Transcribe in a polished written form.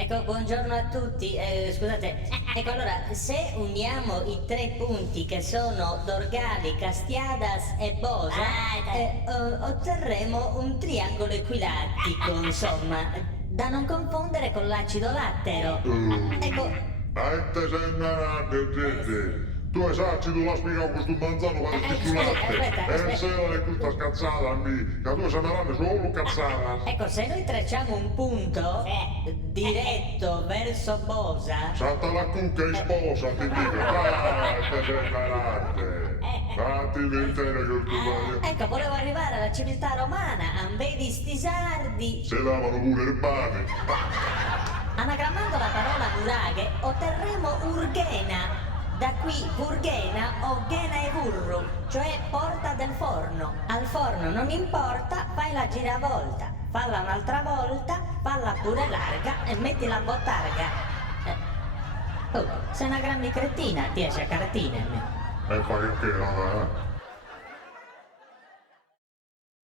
Ecco, buongiorno a tutti. Scusate, ecco allora, se uniamo i tre punti che sono Dorgali, Castiadas e Bosa, otterremo un triangolo equilattico, insomma, da non confondere con l'acido lattero. Ecco, Että sen grande. Tu hai acido la spiegavo questo manzano quando stai sul scusi, latte. aspetta. E se non questa scazzata a me, che tu sei narrando solo cazzata. Ecco, se noi tracciamo un punto diretto verso Bosa, Salta la cucca in sposa, ti dico. Dai, te sei grande. Fatti l'intera che tu vai. ecco, volevo arrivare alla civiltà romana, vedi sti sardi. Se lavano pure le mani. Anagrammando la parola nuraghe otterremo urghena. Da qui Vurghena o Ghena e Vurru, cioè porta del forno. Al forno non importa, fai la giravolta. Falla un'altra volta, falla pure larga e metti la bottarga. Oh, sei una grande cretina, ti esce a cartina. E fai che no,